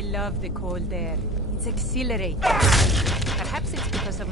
I love the cold air. It's exhilarating. Perhaps it's because of...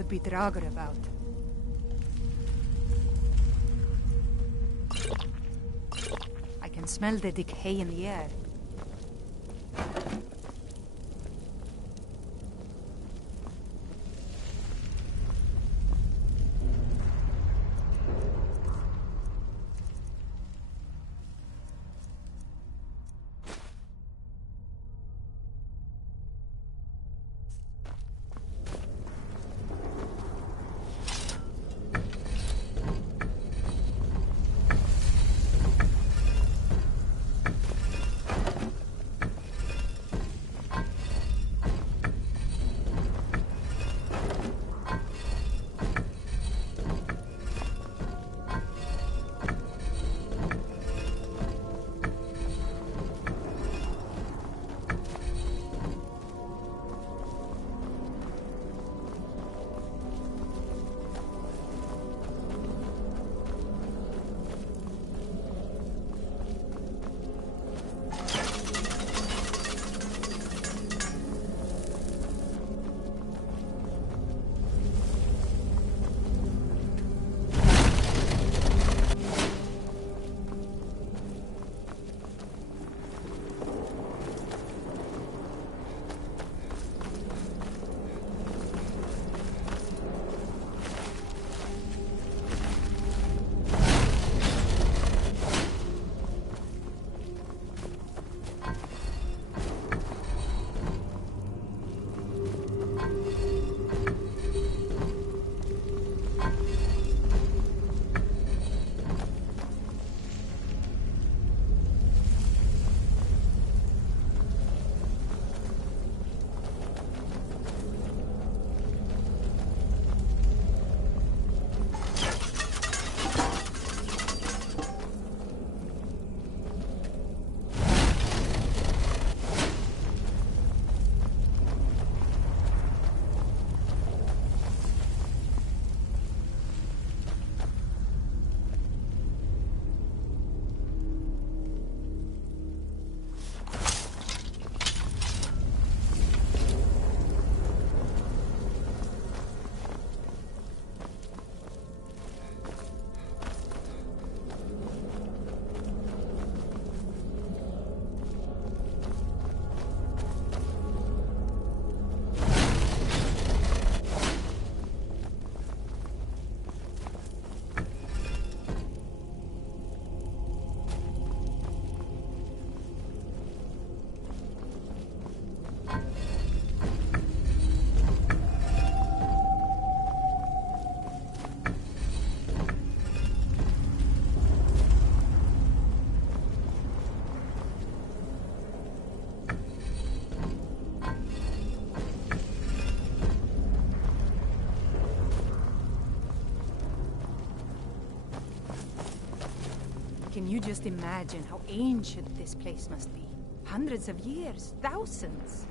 could be Draugr about. I can smell the decay in the air. Can you just imagine how ancient this place must be? Hundreds of years, thousands.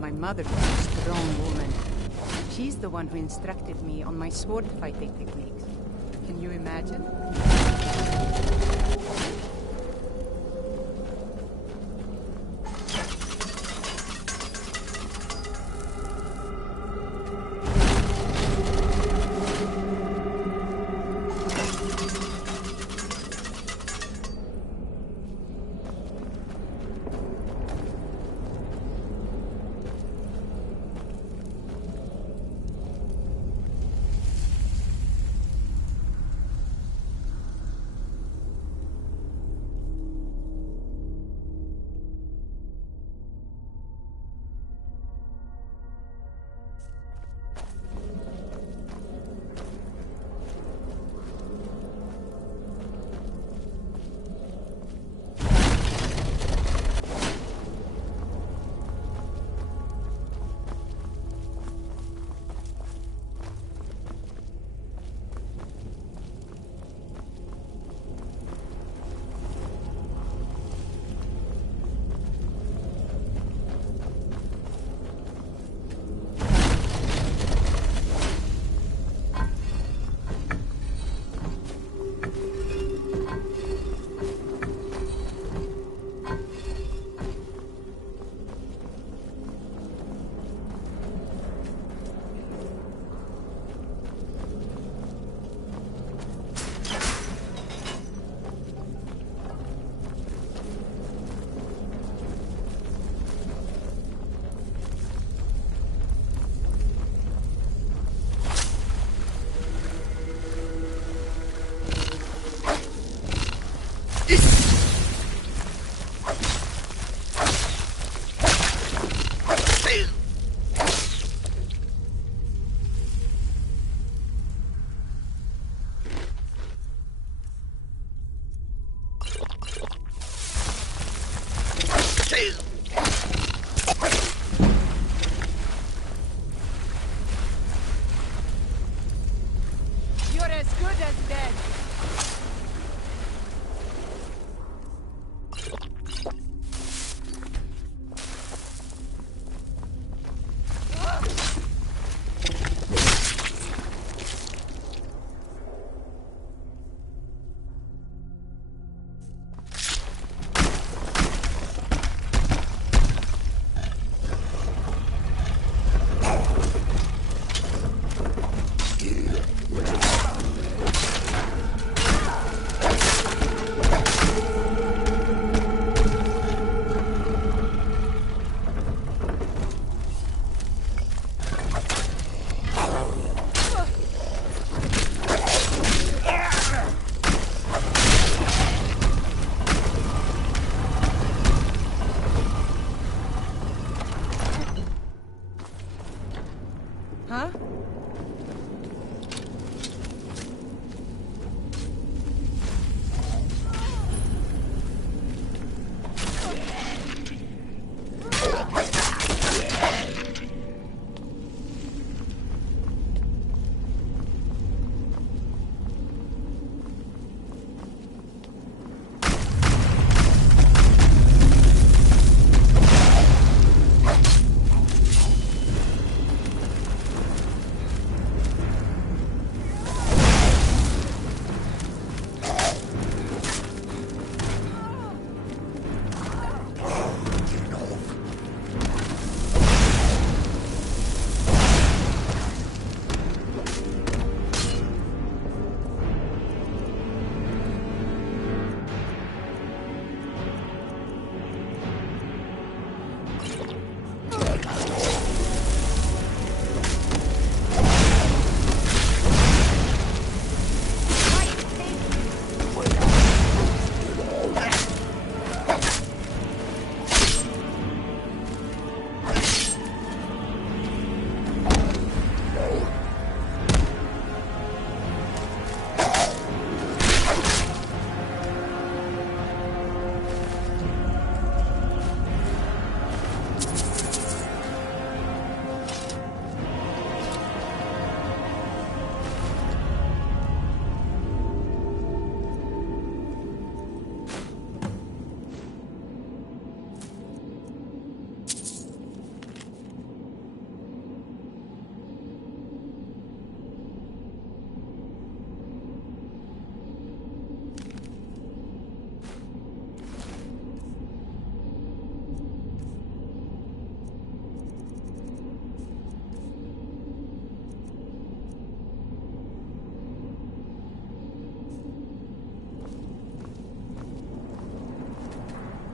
My mother was a strong woman. She's the one who instructed me on my sword fighting techniques. Can you imagine?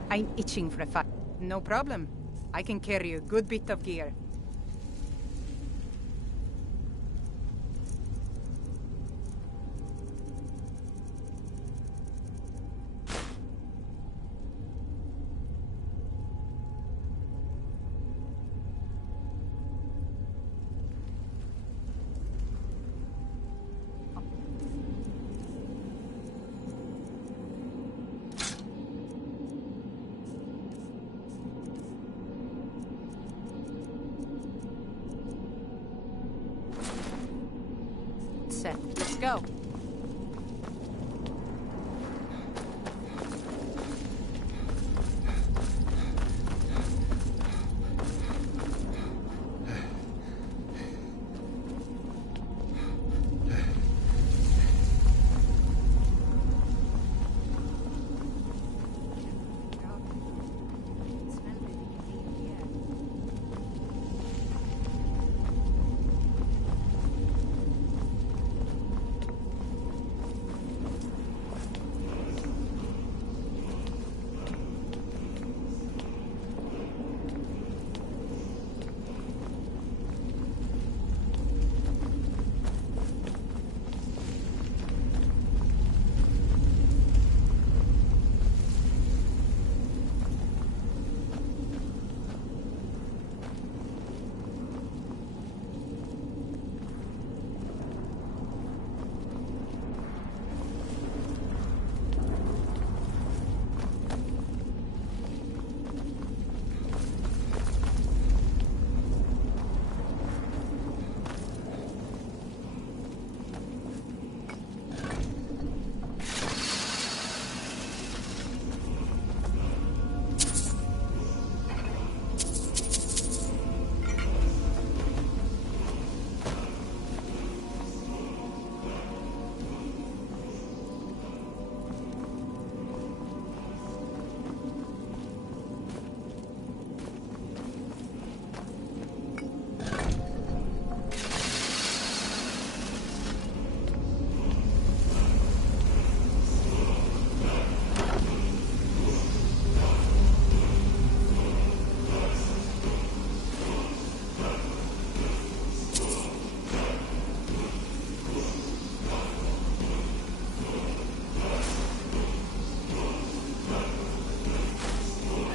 I'm itching for a fight. No problem. I can carry a good bit of gear. Set. Let's go.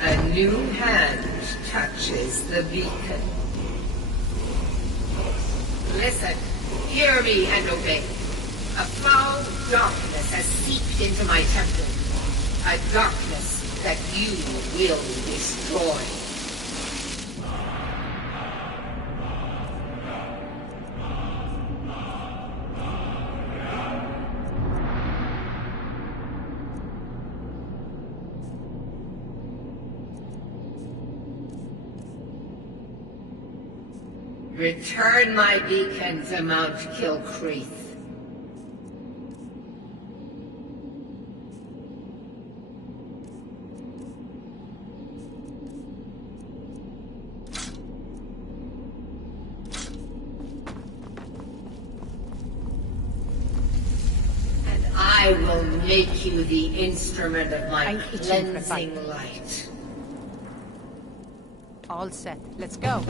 A new hand touches the beacon. Listen, hear me and obey. A foul darkness has seeped into my temple. A darkness that you will destroy. Return my beacon to Mount Kilcreath. And I will make you the instrument of my cleansing light. All set. Let's go.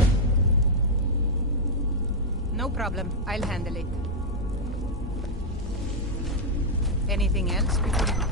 No problem. I'll handle it. Anything else before...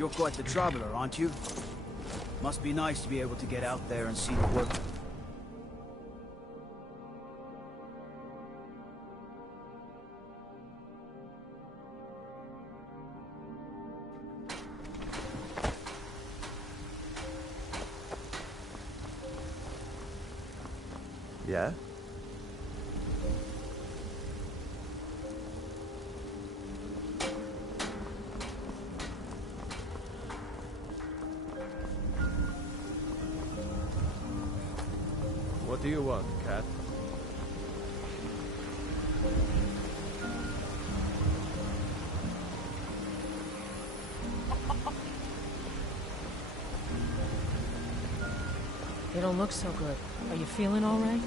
You're quite the traveler, aren't you? Must be nice to be able to get out there and see the work. Yeah? What do you want, cat? You don't look so good. Are you feeling all right?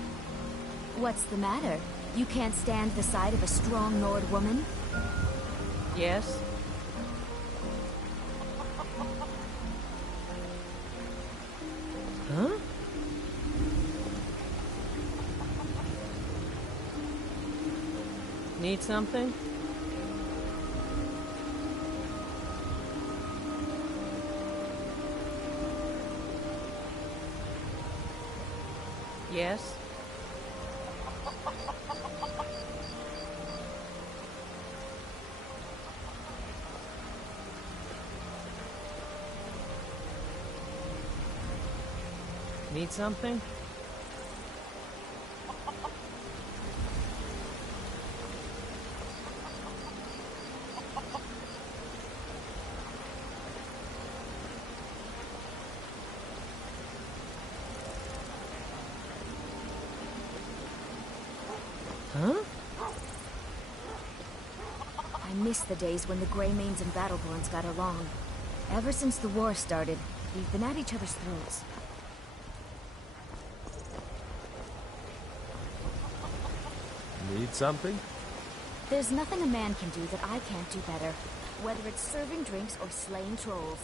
What's the matter? You can't stand the sight of a strong Nord woman? Yes? Huh? Need something? Yes? Need something? Huh? I miss the days when the Greymanes and Battleborns got along. Ever since the war started, we've been at each other's throats. Need something? There's nothing a man can do that I can't do better. Whether it's serving drinks or slaying trolls.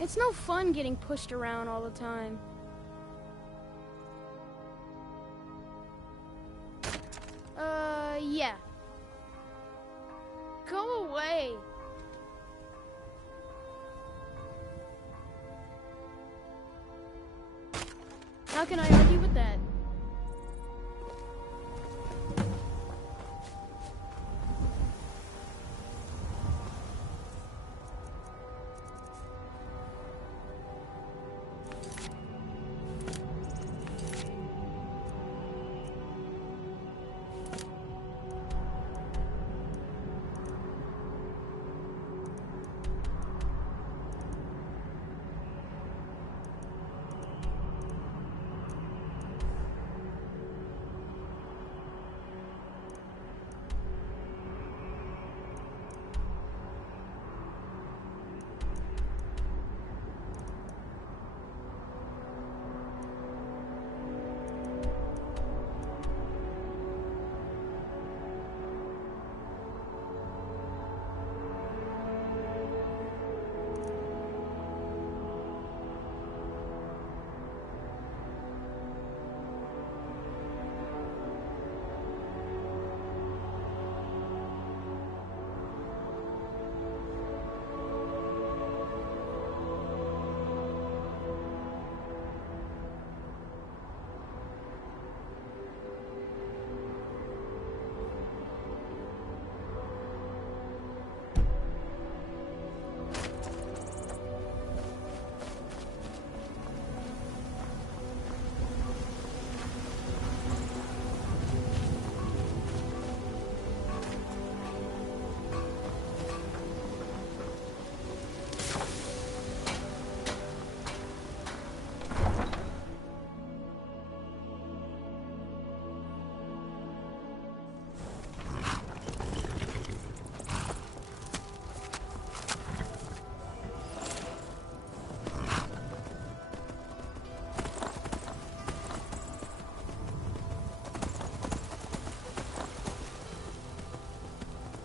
It's no fun getting pushed around all the time. Yeah. Go away. How can I argue with that?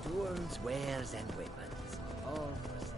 Tools, wares, and weapons. All for sale.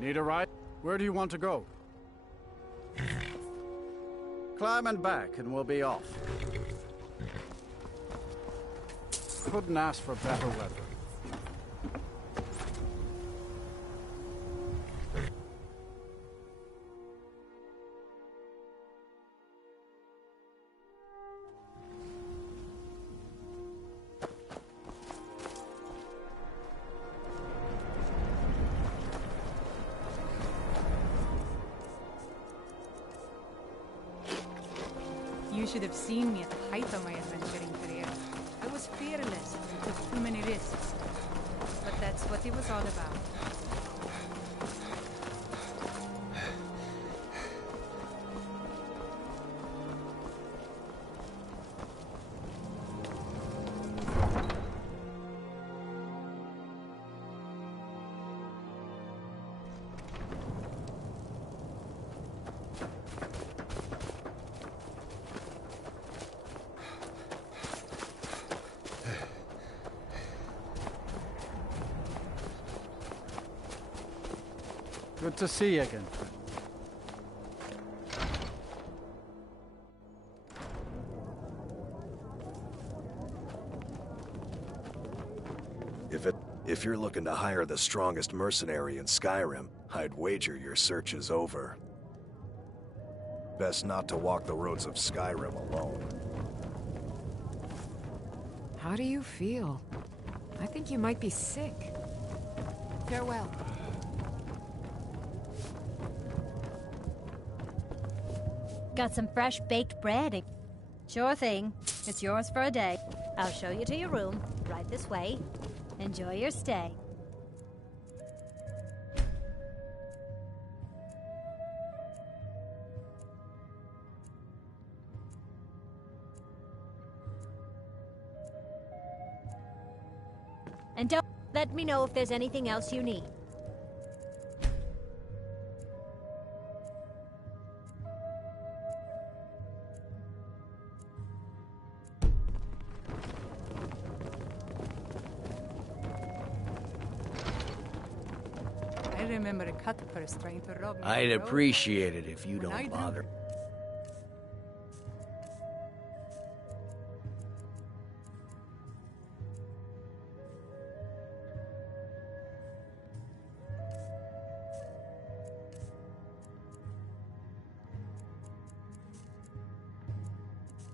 Need a ride? Where do you want to go? Climb and back and we'll be off. Couldn't ask for better weather. You should have seen me at the height of my adventuring career. I was fearless and took too many risks. But that's what it was all about. Good to see you again. If you're looking to hire the strongest mercenary in Skyrim, I'd wager your search is over. Best not to walk the roads of Skyrim alone. How do you feel? I think you might be sick. Farewell. Got some fresh baked bread? Sure thing. It's yours for a day. I'll show you to your room, right this way. Enjoy your stay. And don't let me know if there's anything else you need. I remember a cut purse trying to rob me. I'd appreciate it if you When I don't do- bother.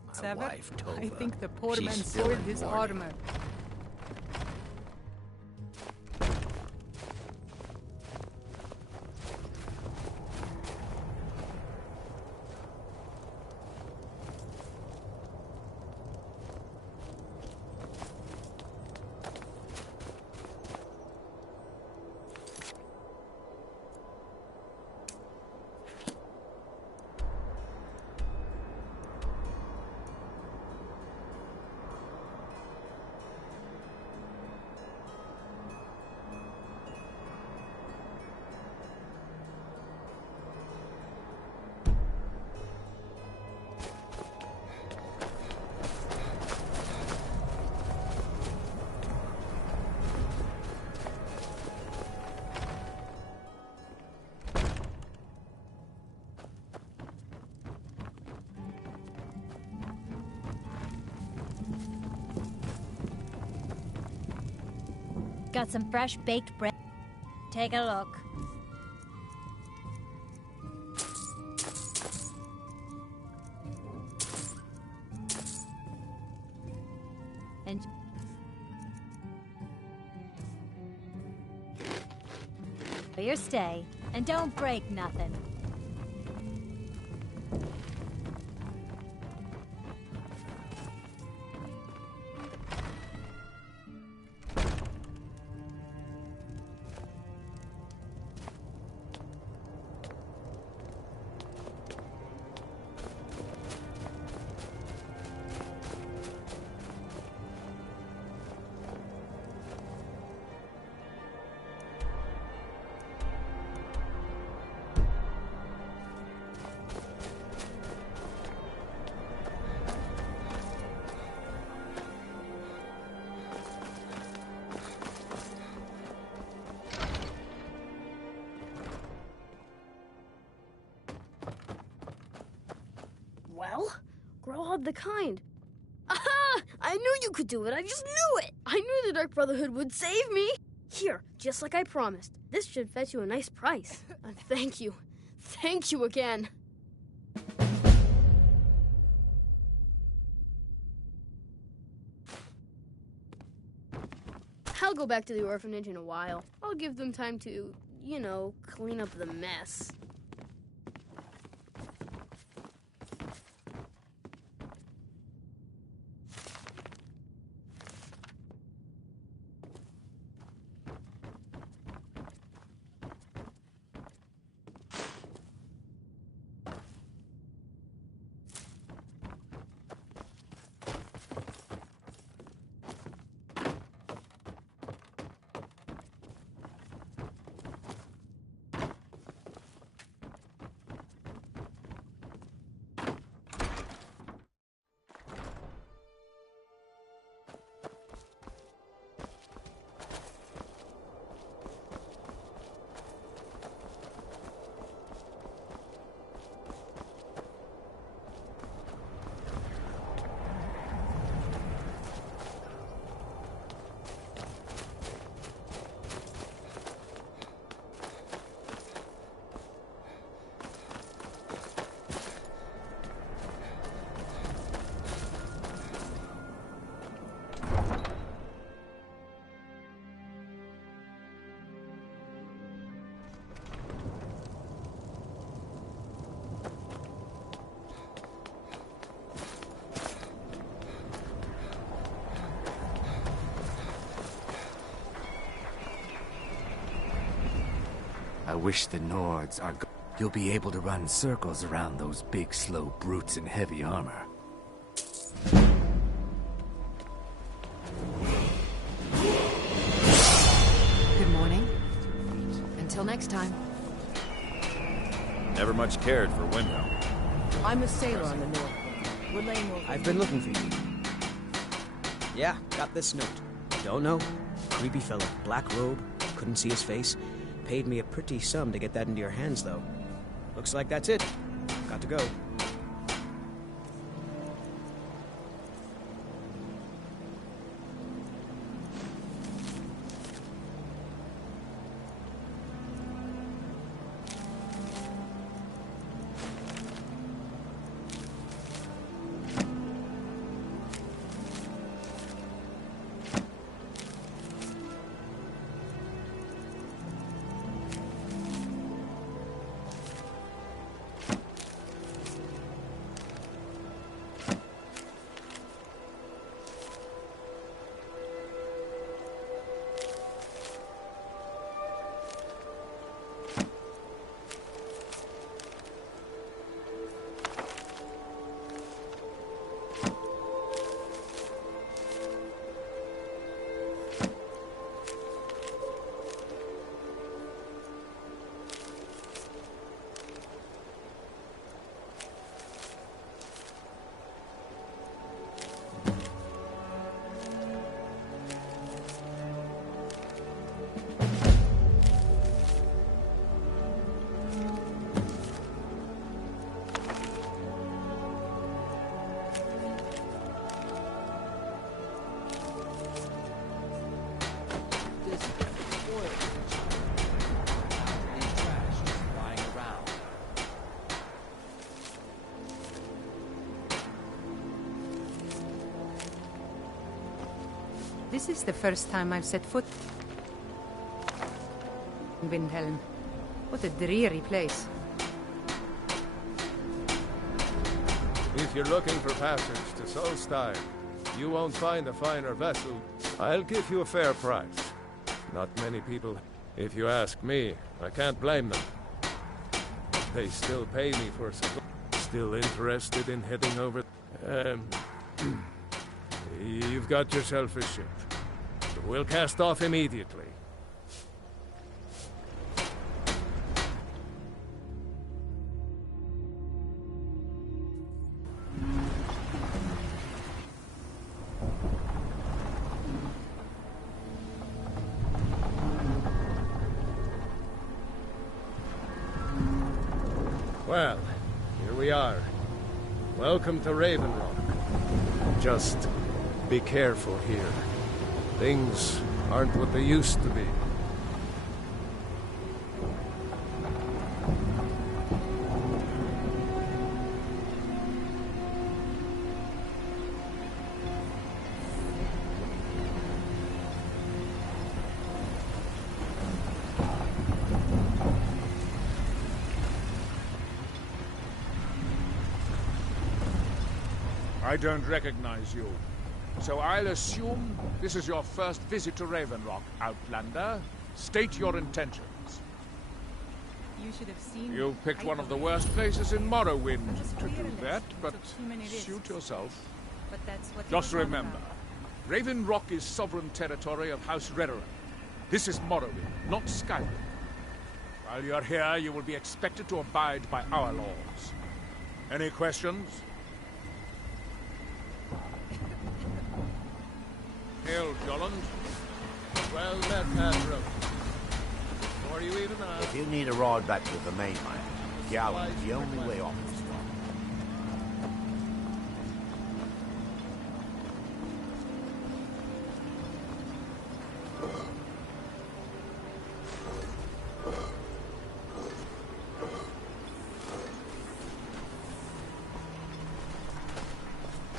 My Sever? wife, Tova. I think the poor She's man still soiled in his mourning. armor. Got some fresh baked bread. Take a look. And for your stay, and don't break nothing. Well, grow up the kind. Aha! I knew you could do it. I just knew it. I knew the Dark Brotherhood would save me. Here, just like I promised. This should fetch you a nice price. And thank you. Thank you again. I'll go back to the orphanage in a while. I'll give them time to, clean up the mess. I wish the Nords are You'll be able to run circles around those big, slow brutes in heavy armor. Good morning. Until next time. Never much cared for Windhelm. I'm a sailor on the North. We're laying over. I've been looking for you. Yeah, got this note. Don't know. Creepy fella, black robe, couldn't see his face. Paid me a pretty sum to get that into your hands, though. Looks like that's it. Got to go. This is the first time I've set foot in Windhelm. What a dreary place. If you're looking for passage to Solstein, you won't find a finer vessel. I'll give you a fair price. Not many people. If you ask me, I can't blame them. They still pay me for some. Still interested in heading over? You've got yourself a ship. We'll cast off immediately. Well, here we are. Welcome to Raven Rock. Just be careful here. Things aren't what they used to be. I don't recognize you. So I'll assume this is your first visit to Raven Rock, Outlander. State your intentions. You should have seen. You picked one of the worst places in Morrowind to do that, but suit yourself. But that's what Just remember, Raven Rock is sovereign territory of House Redoran. This is Morrowind, not Skyrim. While you're here, you will be expected to abide by our laws. Any questions? Hail, Jolland. Well met, Admiral. Before you even ask... If you need a ride back to the mainland, Gallon is the only way off this one.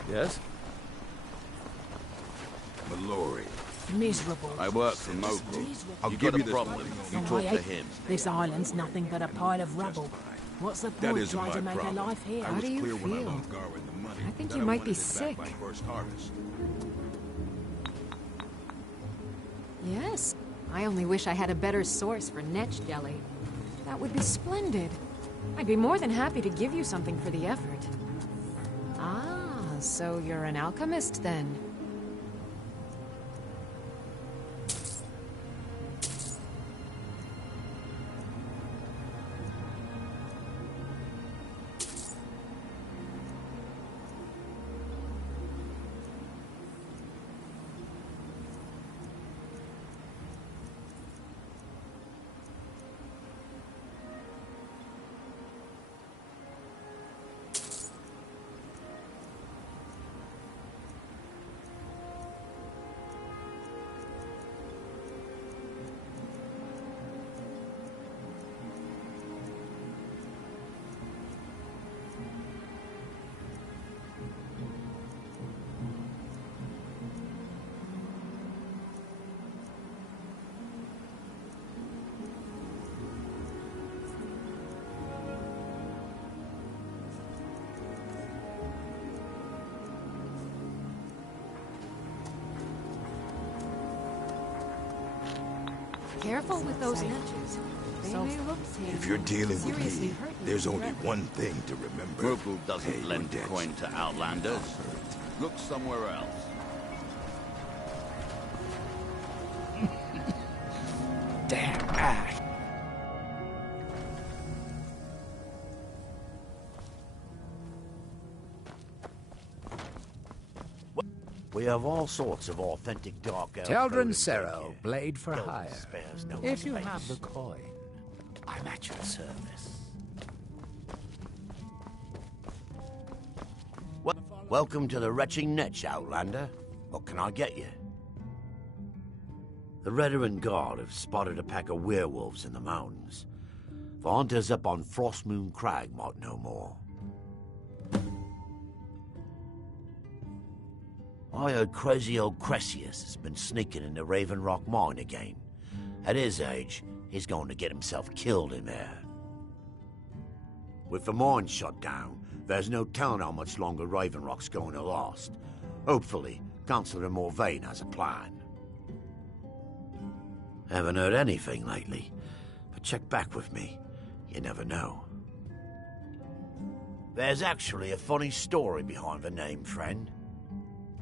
Yes? Mallory. Miserable. I work for Mogul. I'll give you the problem. You talk to him. This island's nothing but a pile of rubble. What's the point trying to make a life here? How do you feel? I think you might be sick. Yes. I only wish I had a better source for netch jelly. That would be splendid. I'd be more than happy to give you something for the effort. Ah, so you're an alchemist then? Careful with those edges. They may look tame. If you're dealing with me, there's only one thing to remember. Merkel doesn't lend coin to outlanders. Look somewhere else. Damn ash. We have all sorts of authentic dark elf. Teldrin Cerro, blade for Built hire. spares no If you space. have the coin, I'm at your service. Welcome to the retching niche, Outlander. What can I get you? The Redoran Guard have spotted a pack of werewolves in the mountains. The hunters up on Frostmoon Crag might know more. I heard crazy old Cressius has been sneaking in the Raven Rock mine again. At his age, he's going to get himself killed in there. With the mine shut down, there's no telling how much longer Raven Rock's going to last. Hopefully, Councillor Morvain has a plan. Haven't heard anything lately, but check back with me. You never know. There's actually a funny story behind the name, friend.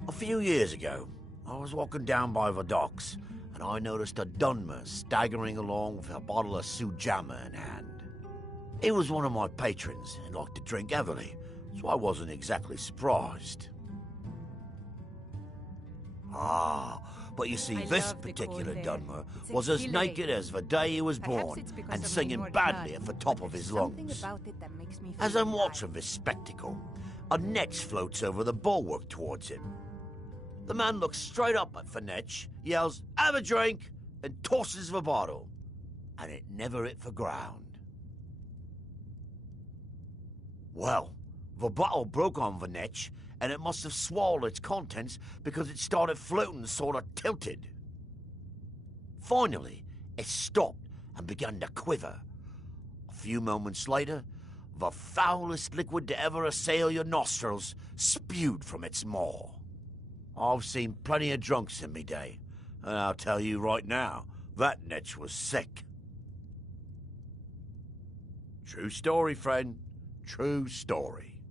A few years ago, I was walking down by the docks, and I noticed a Dunmer staggering along with a bottle of Sujamma in hand. He was one of my patrons and liked to drink heavily, so I wasn't exactly surprised. Ah, but you see, this particular Dunmer was as naked as the day he was born, and singing badly at the top of his lungs. As I'm watching this spectacle, a netch floats over the bulwark towards him. The man looks straight up at the netch, yells, "Have a drink," and tosses the bottle. And it never hit the ground. Well, the bottle broke on the netch, and it must have swallowed its contents because it started floating sort of tilted. Finally, it stopped and began to quiver. A few moments later, the foulest liquid to ever assail your nostrils spewed from its maw. I've seen plenty of drunks in me day, and I'll tell you right now, that netch was sick. True story, friend. True story.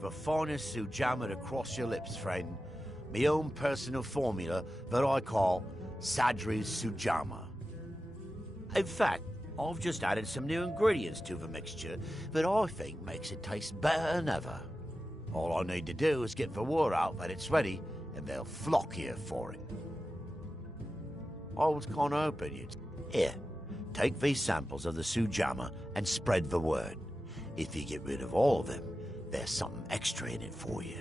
The finest Sujamma to cross your lips, friend. My own personal formula that I call Sadri's Sujamma. In fact, I've just added some new ingredients to the mixture that I think makes it taste better than ever. All I need to do is get the word out that it's ready, and they'll flock here for it. I was kind of hoping you'd... Here, take these samples of the Sujamma and spread the word. If you get rid of all of them, there's something extra in it for you.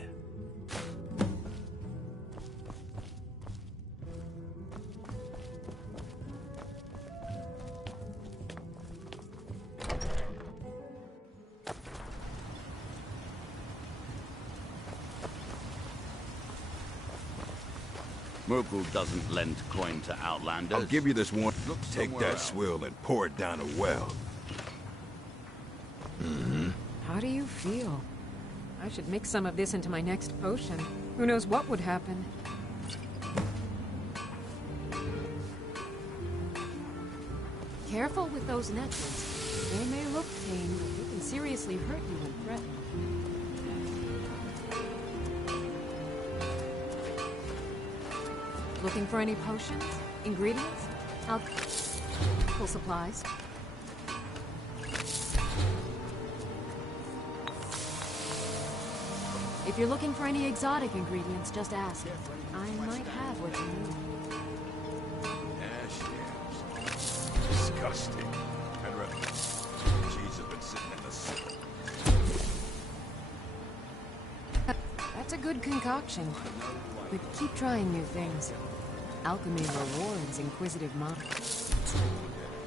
Merkel doesn't lend coin to outlanders. I'll give you this one. Look Take somewhere that else. swill and pour it down a well. How do you feel? I should mix some of this into my next potion. Who knows what would happen? Careful with those netches. They may look tame, but they can seriously hurt you when threatened. Looking for any potions? Ingredients? Alchemical supplies? If you're looking for any exotic ingredients, just ask. I might have what you need. Yes. Disgusting. Cheese has been sitting in the cellar. That's a good concoction. But keep trying new things. Alchemy rewards inquisitive minds.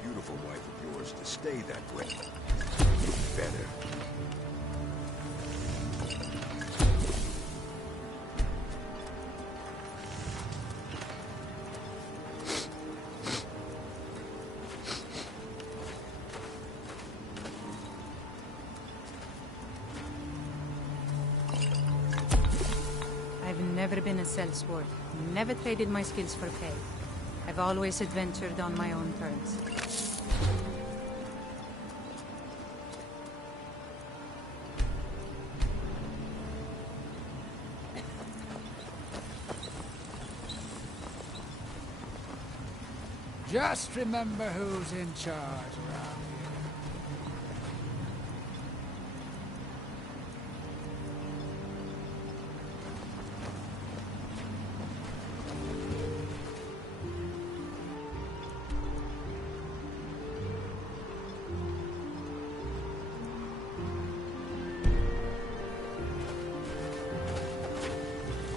Beautiful wife of yours to stay that way. Look better. I've never been a sellsword. Never traded my skills for pay. I've always adventured on my own terms. Just remember who's in charge around here.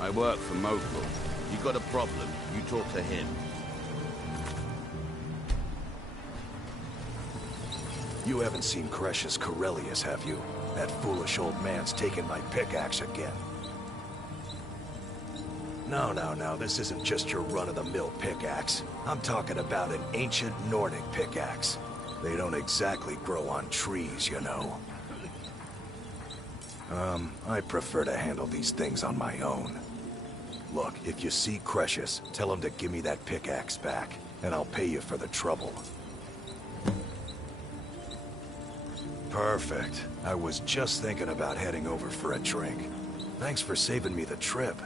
I work for Mokul. You got a problem, you talk to him. You haven't seen Cresius Corellius, have you? That foolish old man's taken my pickaxe again. No, this isn't just your run-of-the-mill pickaxe. I'm talking about an ancient Nordic pickaxe. They don't exactly grow on trees, you know. I prefer to handle these things on my own. Look, if you see Cresius, tell him to give me that pickaxe back, and I'll pay you for the trouble. Perfect. I was just thinking about heading over for a drink. Thanks for saving me the trip.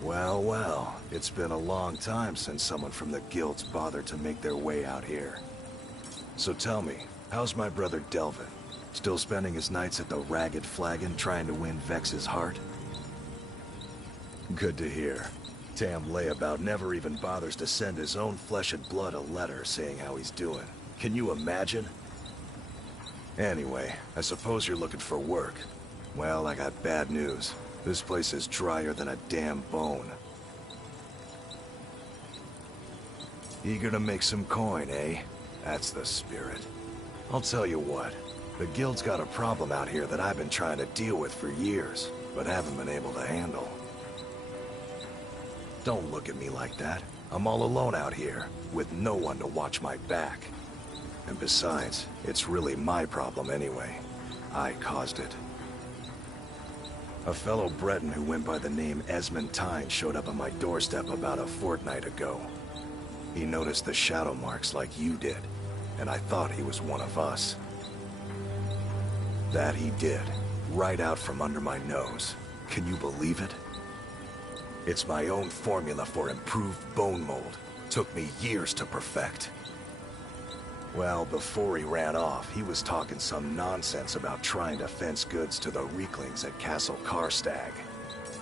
Well, it's been a long time since someone from the guilds bothered to make their way out here. So tell me, how's my brother Delvin? Still spending his nights at the Ragged Flagon trying to win Vex's heart? Good to hear. Damn layabout never even bothers to send his own flesh and blood a letter saying how he's doing. Can you imagine? Anyway, I suppose you're looking for work. Well, I got bad news. This place is drier than a damn bone. Eager to make some coin, eh? That's the spirit. I'll tell you what. The guild's got a problem out here that I've been trying to deal with for years, but haven't been able to handle. Don't look at me like that. I'm all alone out here, with no one to watch my back. And besides, it's really my problem anyway. I caused it. A fellow Breton who went by the name Esmond Tyne showed up on my doorstep about a fortnight ago. He noticed the shadow marks like you did, and I thought he was one of us. That he did, right out from under my nose. Can you believe it? It's my own formula for improved bone mold. Took me years to perfect. Well, before he ran off, he was talking some nonsense about trying to fence goods to the Reeklings at Castle Karstag.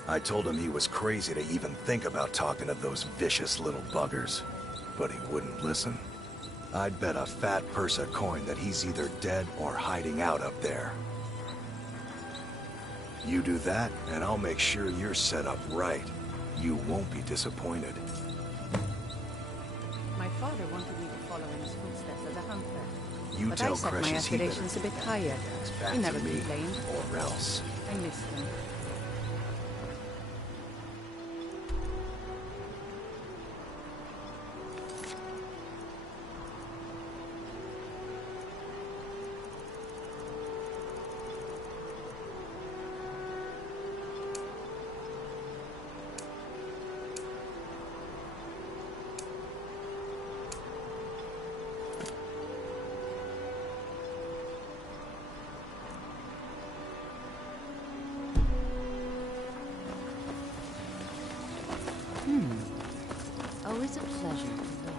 I told him he was crazy to even think about talking to those vicious little buggers, but he wouldn't listen. I'd bet a fat purse of coin that he's either dead or hiding out up there. You do that, and I'll make sure you're set up right. You won't be disappointed. My father wanted me to follow in his footsteps as a hunter. You but tell I set my Cresius he better aspirations a bit higher. back He never to me, complained. or else. I missed him. always a pleasure to watch.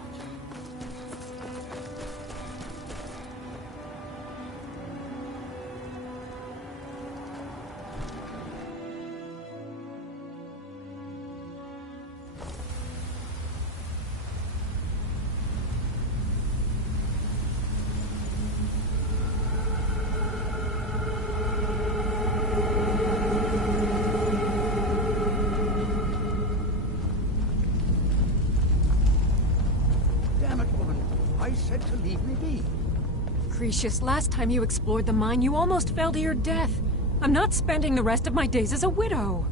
Cretius, last time you explored the mine, you almost fell to your death. I'm not spending the rest of my days as a widow.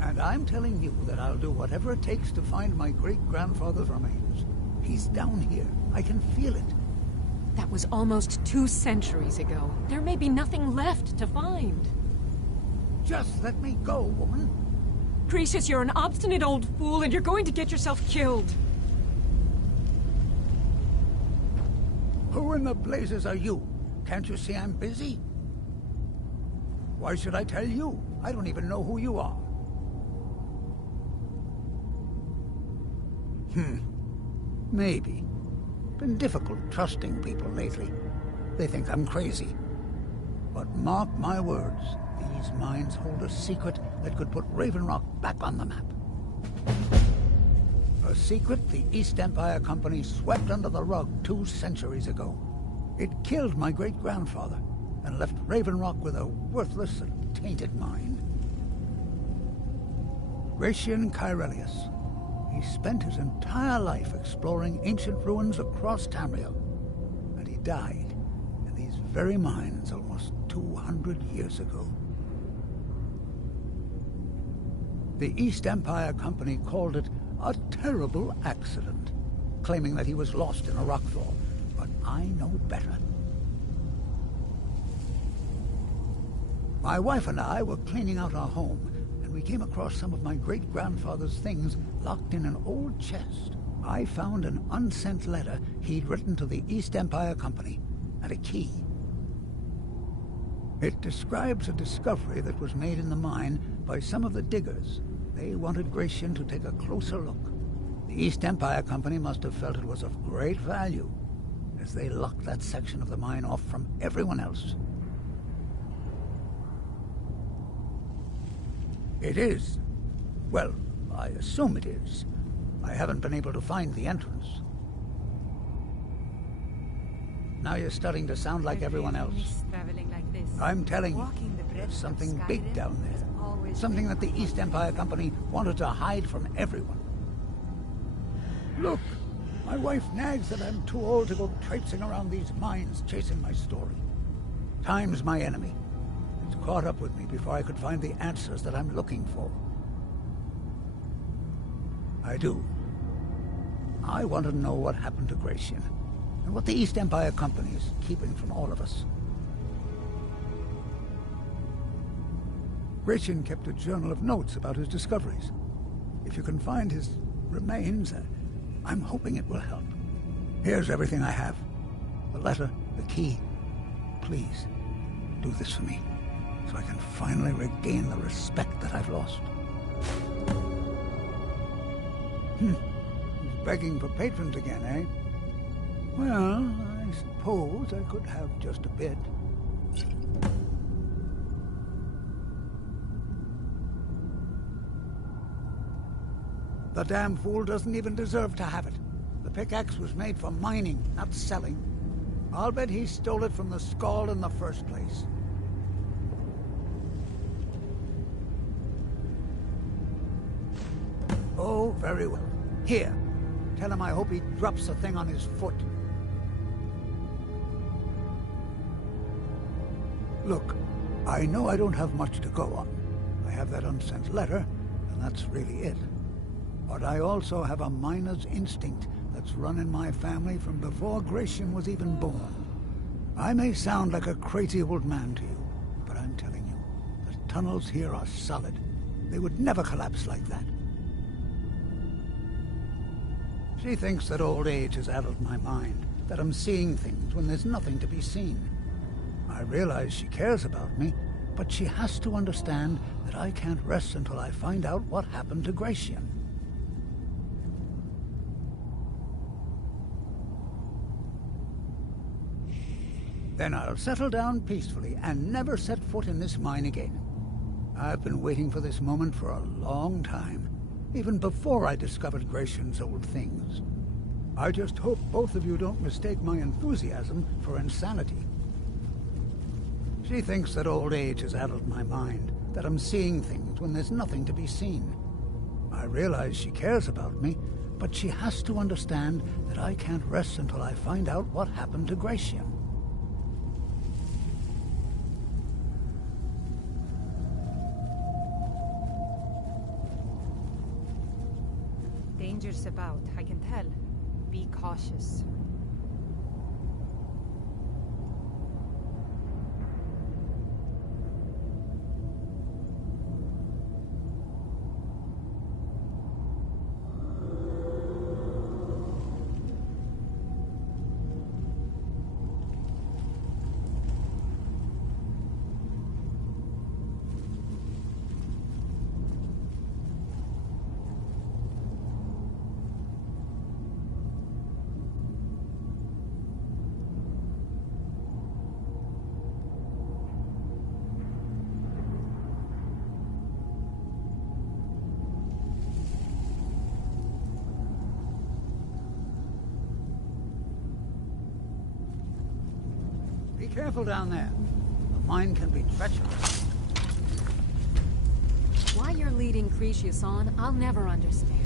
And I'm telling you that I'll do whatever it takes to find my great-grandfather's remains. He's down here. I can feel it. That was almost 2 centuries ago. There may be nothing left to find. Just let me go, woman. Cretius, you're an obstinate old fool, and you're going to get yourself killed. Who in the blazes are you? Can't you see I'm busy? Why should I tell you? I don't even know who you are. Maybe. Been difficult trusting people lately. They think I'm crazy. But mark my words, these mines hold a secret that could put Raven Rock back on the map. A secret the East Empire Company swept under the rug 2 centuries ago. It killed my great-grandfather and left Raven Rock with a worthless and tainted mine. Gratian Kyrelius. He spent his entire life exploring ancient ruins across Tamriel, and he died in these very mines almost 200 years ago. The East Empire Company called it a terrible accident, claiming that he was lost in a rockfall, but I know better. My wife and I were cleaning out our home, and we came across some of my great-grandfather's things locked in an old chest. I found an unsent letter he'd written to the East Empire Company, and a key. It describes a discovery that was made in the mine by some of the diggers. They wanted Gratian to take a closer look. The East Empire Company must have felt it was of great value, as they locked that section of the mine off from everyone else. It is. Well, I assume it is. I haven't been able to find the entrance. Now you're starting to sound like everyone else. I'm telling you, there's something big down there. Something that the East Empire Company wanted to hide from everyone. Look, my wife nags that I'm too old to go traipsing around these mines chasing my story. Time's my enemy. It's caught up with me before I could find the answers that I'm looking for. I do. I want to know what happened to Gratian, and what the East Empire Company is keeping from all of us. Gratian kept a journal of notes about his discoveries. If you can find his remains, I'm hoping it will help. Here's everything I have. The letter, the key. Please, do this for me, so I can finally regain the respect that I've lost. He's begging for patrons again, eh? Well, I suppose I could have just a bit. The damn fool doesn't even deserve to have it. The pickaxe was made for mining, not selling. I'll bet he stole it from the Skald in the first place. Oh, very well. Here. Tell him I hope he drops the thing on his foot. Look, I know I don't have much to go on. I have that unsent letter, and that's really it. But I also have a miner's instinct that's run in my family from before Gratian was even born. I may sound like a crazy old man to you, but I'm telling you, the tunnels here are solid. They would never collapse like that. She thinks that old age has addled my mind, that I'm seeing things when there's nothing to be seen. I realize she cares about me, but she has to understand that I can't rest until I find out what happened to Gratian. Then I'll settle down peacefully and never set foot in this mine again. I've been waiting for this moment for a long time, even before I discovered Gratian's old things. I just hope both of you don't mistake my enthusiasm for insanity. She thinks that old age has addled my mind, that I'm seeing things when there's nothing to be seen. I realize she cares about me, but she has to understand that I can't rest until I find out what happened to Gratian. Danger's about, I can tell. Be cautious. Be careful down there. The mine can be treacherous. Why you're leading Cretius on, I'll never understand.